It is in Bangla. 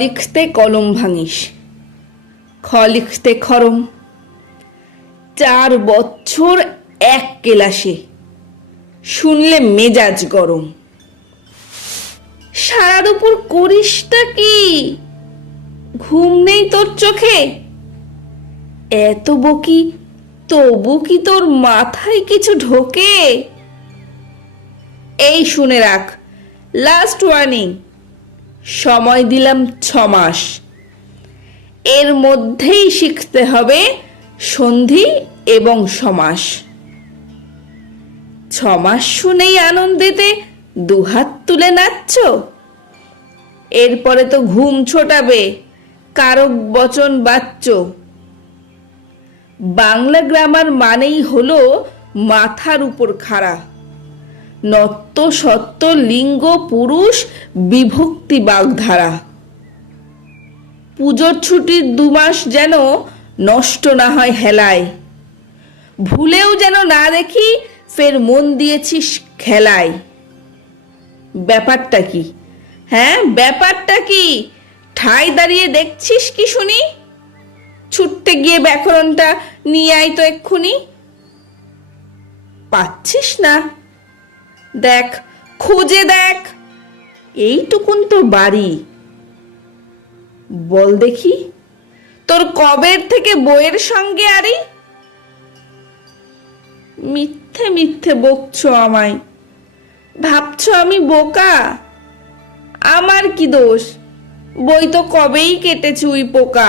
লিখতে কলম ভাঙিস, খ লিখতে খরম। 4 বছর এক ক্লাসে, শুনলে মেজাজ গরম। সারা দুপুর করিসটা কি? ঘুম নেই তোর চোখে? এত বকি তবু কি তোর মাথায় কিছু ঢোকে? এই শুনে রাখ, লাস্ট ওয়ার্নিং, সময় দিলাম 6 মাস। এর মধ্যেই শিখতে হবে সন্ধি এবং সমাস। 6 মাস শুনেই আনন্দেতে দুহাত তুলে নাচছ? এরপরে তো ঘুম ছোটাবে, কারক বচন বাচ্চ। বাংলা গ্রামার মানেই হলো মাথার উপর খাড়া, নত্য সত্য লিঙ্গ পুরুষ বিভক্তি বাগধারা। পুজোর ছুটির 2 মাস যেন নষ্ট না হয় হেলায়, ভুলেও যেন না দেখি ফের মন দিয়েছিস খেলায়। ব্যাপারটা কি? হ্যাঁ, ব্যাপারটা কি? ঠাই দাঁড়িয়ে দেখছিস কি শুনি? ছুটতে গিয়ে ব্যাকরণটা নিয়ে আয় তো এক্ষুনি। পাচ্ছিস না? দেখ, খুঁজে দেখ, এইটুকুন তো বাড়ি। বল দেখি, তোর কবের থেকে বইয়ের সঙ্গে আরি? মিথ্যে মিথ্যে বকছ আমায়, ভাবছ আমি বোকা? আমার কি দোষ? বই তো কবেই কেটেছে উই পোকা।